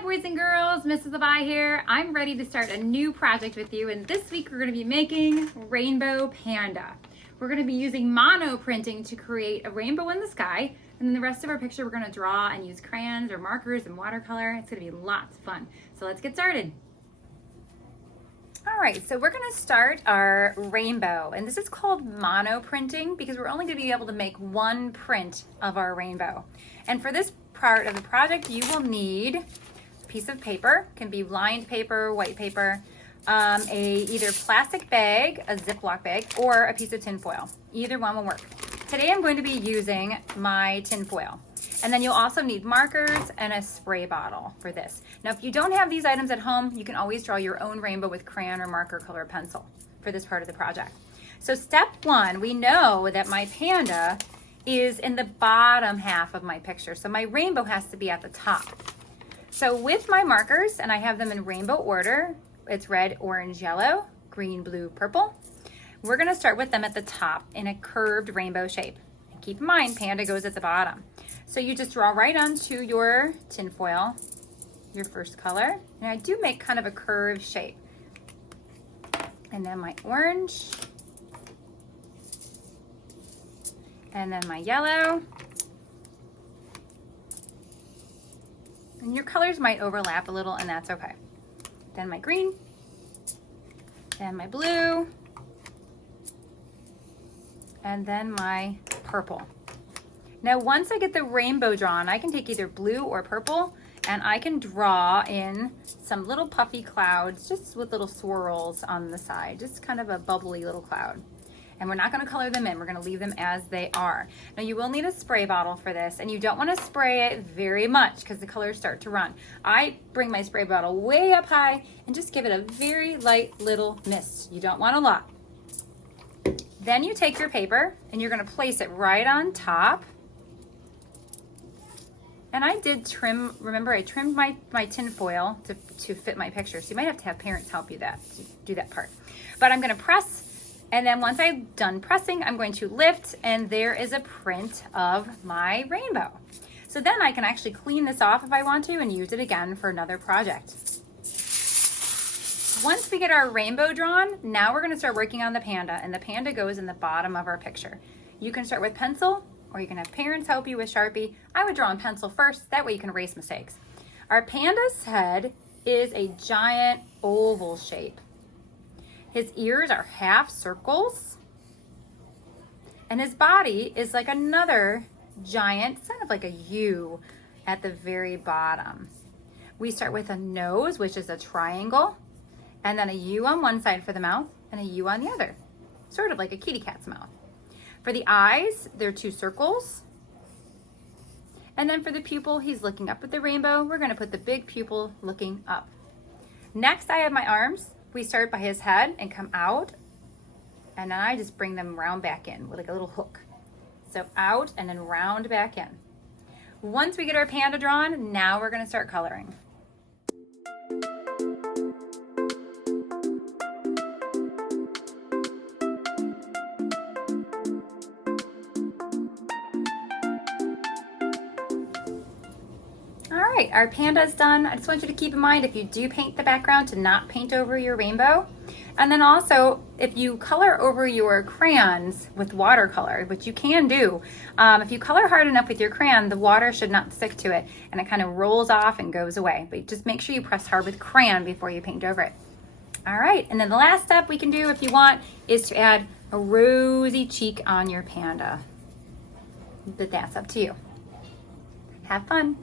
Hi boys and girls, Mrs. Levi here. I'm ready to start a new project with you, and this week we're going to be making Rainbow Panda. We're going to be using mono printing to create a rainbow in the sky, and then the rest of our picture we're going to draw and use crayons or markers and watercolor. It's going to be lots of fun. So let's get started. All right, so we're going to start our rainbow, and this is called mono printing because we're only going to be able to make one print of our rainbow. And for this part of the project, you will need a piece of paper. It can be lined paper, white paper, a either plastic bag, a Ziploc bag, or a piece of tin foil. Either one will work. Today I'm going to be using my tin foil. And then you'll also need markers and a spray bottle for this. Now, if you don't have these items at home, you can always draw your own rainbow with crayon or marker, color, pencil for this part of the project. So step one, we know that my panda is in the bottom half of my picture. So my rainbow has to be at the top. So with my markers, and I have them in rainbow order, it's red, orange, yellow, green, blue, purple. We're gonna start with them at the top in a curved rainbow shape. And keep in mind, panda goes at the bottom. So you just draw right onto your tin foil, your first color. And I do make kind of a curved shape. And then my orange. And then my yellow. And your colors might overlap a little, and that's okay. Then my green. And my blue. And then my purple. Now, once I get the rainbow drawn, I can take either blue or purple, and I can draw in some little puffy clouds, just with little swirls on the side, just kind of a bubbly little cloud. And we're not gonna color them in, we're gonna leave them as they are. Now, you will need a spray bottle for this, and you don't wanna spray it very much because the colors start to run. I bring my spray bottle way up high and just give it a very light little mist. You don't want a lot. Then you take your paper and you're gonna place it right on top. And I did trim, remember I trimmed my tin foil to fit my picture. So you might have to have parents help you to do that part. But I'm gonna press, and then once I'm done pressing, I'm going to lift, and there is a print of my rainbow. So then I can actually clean this off if I want to and use it again for another project. Once we get our rainbow drawn, now we're gonna start working on the panda, and the panda goes in the bottom of our picture. You can start with pencil, or you can have parents help you with Sharpie. I would draw in pencil first, that way you can erase mistakes. Our panda's head is a giant oval shape. His ears are half circles, and his body is like another giant, kind of like a U at the very bottom. We start with a nose, which is a triangle, and then a U on one side for the mouth, and a U on the other, sort of like a kitty cat's mouth. For the eyes, they're two circles. And then for the pupil, he's looking up at the rainbow. We're gonna put the big pupil looking up. Next, I have my arms. We start by his head and come out. And then I just bring them round back in with like a little hook. So out and then round back in. Once we get our panda drawn, now we're gonna start coloring. All right, our panda's done. I just want you to keep in mind, if you do paint the background, to not paint over your rainbow. And then also, if you color over your crayons with watercolor, which you can do, if you color hard enough with your crayon, the water should not stick to it, and it kind of rolls off and goes away. But just make sure you press hard with crayon before you paint over it. All right, and then the last step we can do, if you want, is to add a rosy cheek on your panda. But that's up to you. Have fun.